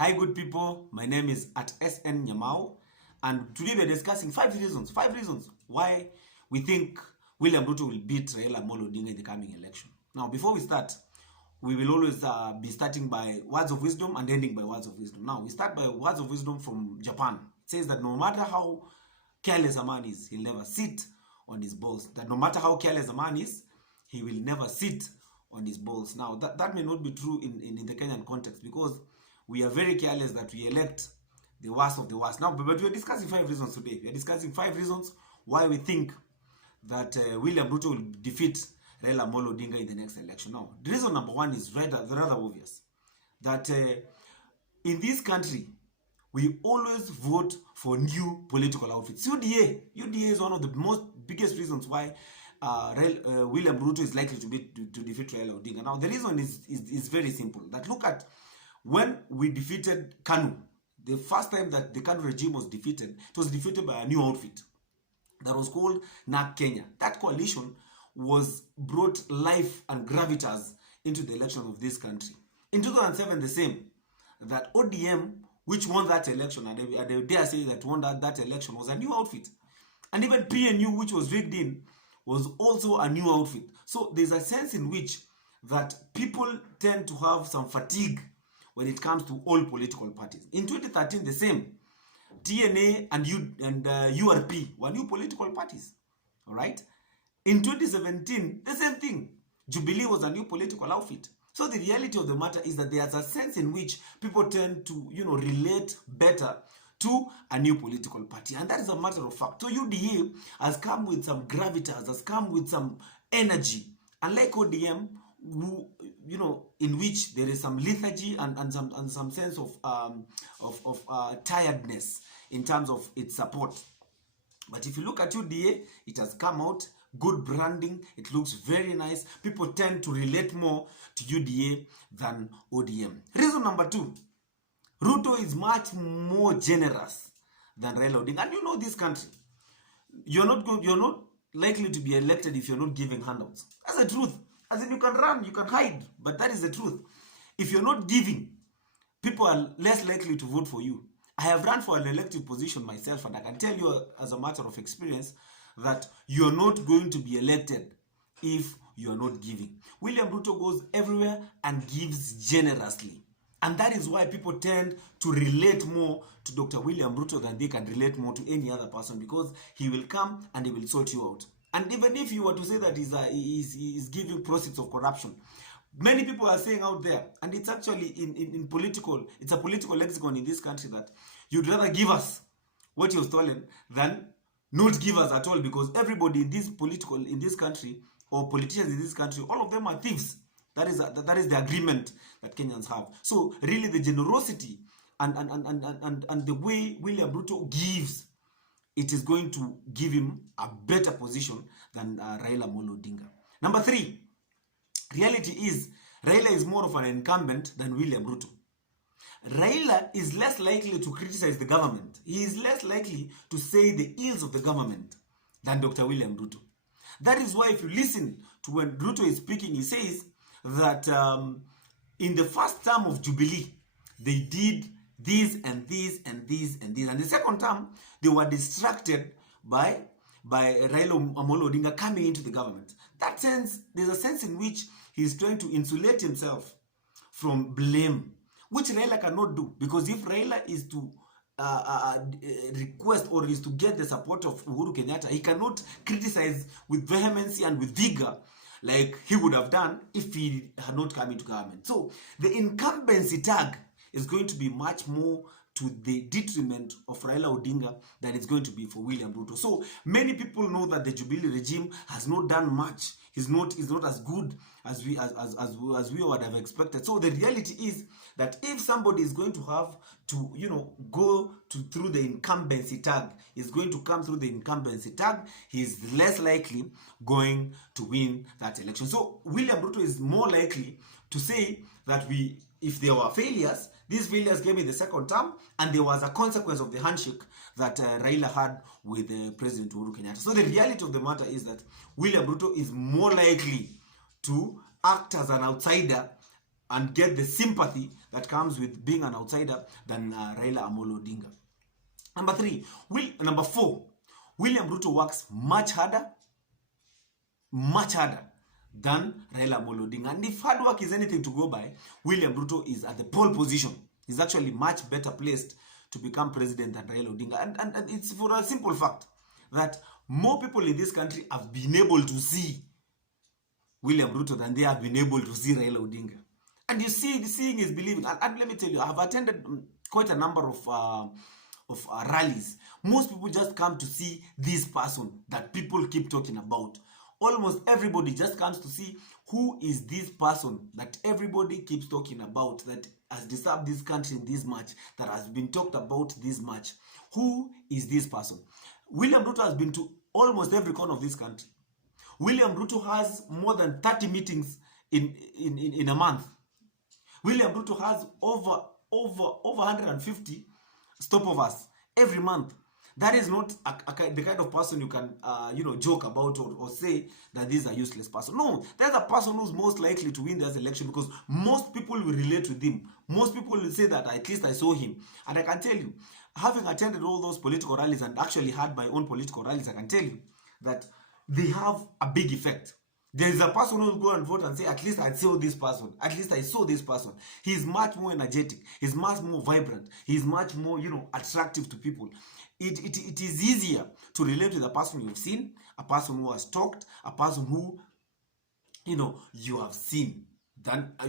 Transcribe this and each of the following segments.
Hi, good people. My name is at SN Nyamao, and today we're discussing five reasons why we think William Ruto will beat Raila Odinga in the coming election. Now, before we start, we will always be starting by words of wisdom and ending by words of wisdom. Now, we start by words of wisdom from Japan. It says that no matter how careless a man is, he'll never sit on his balls. That no matter how careless a man is, he will never sit on his balls. Now, that may not be true in the Kenyan context, because we are very careless that we elect the worst of the worst. Now, but we are discussing 5 reasons today. We are discussing 5 reasons why we think that William Ruto will defeat Raila Odinga in the next election. Now, the reason number 1 is rather obvious. That in this country, we always vote for new political outfits. UDA is one of the biggest reasons why William Ruto is likely to defeat Raila Odinga. Now, the reason is very simple. That look at when we defeated KANU, the first time that the KANU regime was defeated, it was defeated by a new outfit that was called NARC Kenya. That coalition brought life and gravitas into the election of this country. In 2007, the same, that ODM, which won that election, and they dare say that won that election, was a new outfit. And even PNU, which was rigged in, was also a new outfit. So there's a sense in which that people tend to have some fatigue when it comes to all political parties. In 2013, the same. TNA and URP were new political parties. All right? In 2017, the same thing. Jubilee was a new political outfit. So the reality of the matter is that there's a sense in which people tend to, relate better to a new political party. And that is a matter of fact. So UDA has come with some gravitas, has come with some energy. Unlike ODM, who, in which there is some lethargy and some sense of tiredness in terms of its support. But if you look at UDA, it has come out, good branding, it looks very nice. People tend to relate more to UDA than ODM. Reason number 2, Ruto is much more generous than Raila Odinga. And you know this country, you're not likely to be elected if you're not giving handouts. That's the truth. As in, you can run, you can hide, but that is the truth. If you're not giving, people are less likely to vote for you. I have run for an elective position myself, and I can tell you as a matter of experience that you're not going to be elected if you're not giving. William Ruto goes everywhere and gives generously. And that is why people tend to relate more to Dr. William Ruto than they can relate more to any other person, because he will come and he will sort you out. And even if you were to say that he's giving proceeds of corruption, many people are saying out there, and it's actually it's a political lexicon in this country, that you'd rather give us what you've stolen than not give us at all, because everybody in this country, or politicians in this country, all of them are thieves. That is the agreement that Kenyans have. So really, the generosity and the way William Ruto gives, it is going to give him a better position than Raila Odinga. Number 3, reality is Raila is more of an incumbent than William Ruto. Raila is less likely to criticize the government. He is less likely to say the ills of the government than Dr. William Ruto. That is why if you listen to when Ruto is speaking, he says that in the first term of Jubilee, they did these and these and these and these. And the second term, they were distracted by Raila Odinga coming into the government. That sense, there's a sense in which he's trying to insulate himself from blame, which Raila cannot do. Because if Raila is to request or is to get the support of Uhuru Kenyatta, he cannot criticize with vehemency and with vigor like he would have done if he had not come into government. So the incumbency tag is going to be much more to the detriment of Raila Odinga than it's going to be for William Ruto. So many people know that the Jubilee regime has not done much. Is not as good as we would have expected. So the reality is that if somebody is going to have to go through the incumbency tag, is going to come through the incumbency tag, he is less likely going to win that election. So William Ruto is more likely to say that if there were failures, these failures came in the second term, and there was a consequence of the handshake that Raila had with President Uhuru Kenyatta. So the reality of the matter is that William Ruto is more likely to act as an outsider and get the sympathy that comes with being an outsider than Raila Amolo Odinga. Number 4, William Ruto works much harder than Raila Amolo Odinga. And if hard work is anything to go by, William Ruto is at the pole position. He's actually much better placed to become president than Raila Odinga. And it's for a simple fact that more people in this country have been able to see William Ruto than they have been able to see Raila Odinga. And you see, seeing is believing. And let me tell you, I have attended quite a number of rallies. Most people just come to see this person that people keep talking about. Almost everybody just comes to see who is this person that everybody keeps talking about, that has disturbed this country in this much, that has been talked about this much. Who is this person? William Ruto has been to almost every corner of this country. William Ruto has more than 30 meetings in a month. William Ruto has over 150 stopovers every month. That is not the kind of person you can joke about or say that this is a useless person. No, there's a person who's most likely to win this election because most people will relate with him. Most people will say that at least I saw him. And I can tell you, having attended all those political rallies and actually had my own political rallies, I can tell you that they have a big effect. There is a person who will go and vote and say, at least I saw this person. At least I saw this person. He's much more energetic. He's much more vibrant. He's much more, attractive to people. It is easier to relate with a person you've seen, a person who has talked, a person who, you have seen.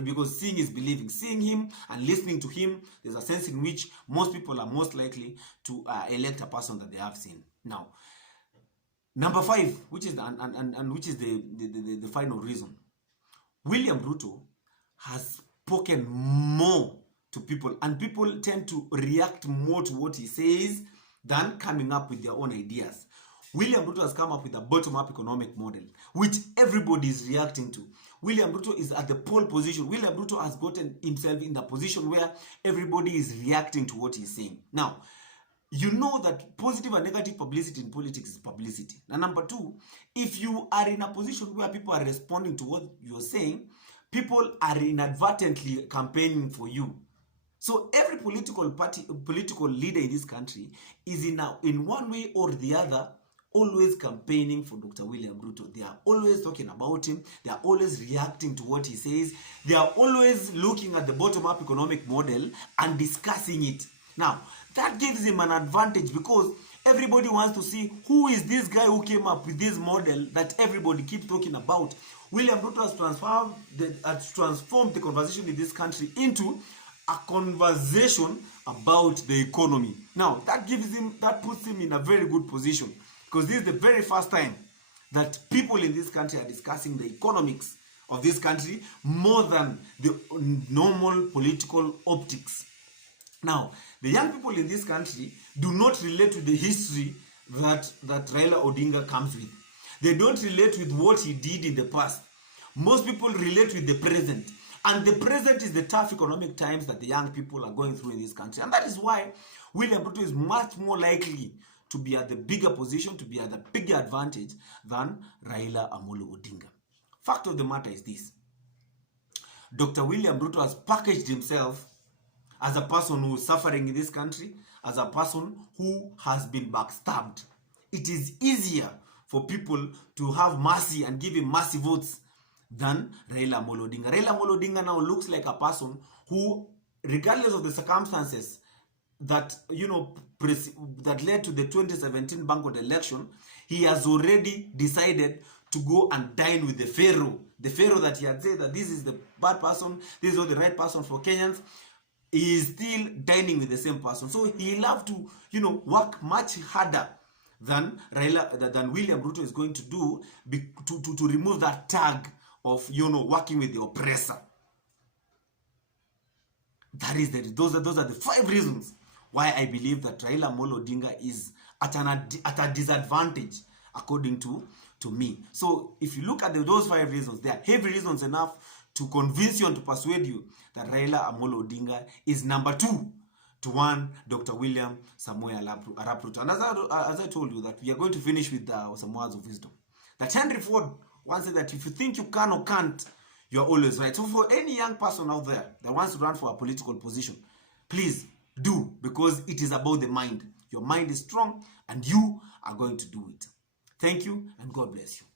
Because seeing is believing. Seeing him and listening to him, there's a sense in which most people are most likely to elect a person that they have seen. Now, number 5, which is the final reason, William Ruto has spoken more to people, and people tend to react more to what he says than coming up with their own ideas. William Ruto has come up with a bottom-up economic model, which everybody is reacting to. William Ruto is at the pole position. William Ruto has gotten himself in the position where everybody is reacting to what he's saying. Now, you know that positive and negative publicity in politics is publicity. Now, number 2, if you are in a position where people are responding to what you're saying, people are inadvertently campaigning for you. So every political leader in this country is in one way or the other always campaigning for Dr. William Ruto. They are always talking about him. They are always reacting to what he says. They are always looking at the bottom-up economic model and discussing it. Now, that gives him an advantage because everybody wants to see who is this guy who came up with this model that everybody keeps talking about. William Ruto has transformed the conversation in this country into a conversation about the economy. Now, that puts him in a very good position because this is the very first time that people in this country are discussing the economics of this country more than the normal political optics. Now, the young people in this country do not relate to the history that Raila Odinga comes with. They don't relate with what he did in the past. Most people relate with the present. And the present is the tough economic times that the young people are going through in this country. And that is why William Ruto is much more likely to be at the bigger position, to be at the bigger advantage than Raila Amolo Odinga. Fact of the matter is this. Dr. William Ruto has packaged himself as a person who is suffering in this country, as a person who has been backstabbed. It is easier for people to have mercy and give him mercy votes than Raila Amolo Odinga. Raila Amolo Odinga now looks like a person who, regardless of the circumstances that that led to the 2017 Banquet election, he has already decided to go and dine with the Pharaoh. The Pharaoh that he had said that this is the bad person, this is not the right person for Kenyans. He is still dining with the same person. So he'll have to, work much harder than William Ruto is going to do to remove that tag of, working with the oppressor. Those are the 5 reasons why I believe that Raila Amolo Odinga is at a disadvantage, according to me. So if you look at those 5 reasons, they are heavy reasons enough to convince you and to persuade you that Raila Amolo Odinga is number 2 to 1 Dr. William Samoei Arap Ruto. And as I told you, that we are going to finish with some words of wisdom. That Henry Ford once said that if you think you can or can't, you're always right. So for any young person out there that wants to run for a political position, please do, because it is about the mind. Your mind is strong and you are going to do it. Thank you and God bless you.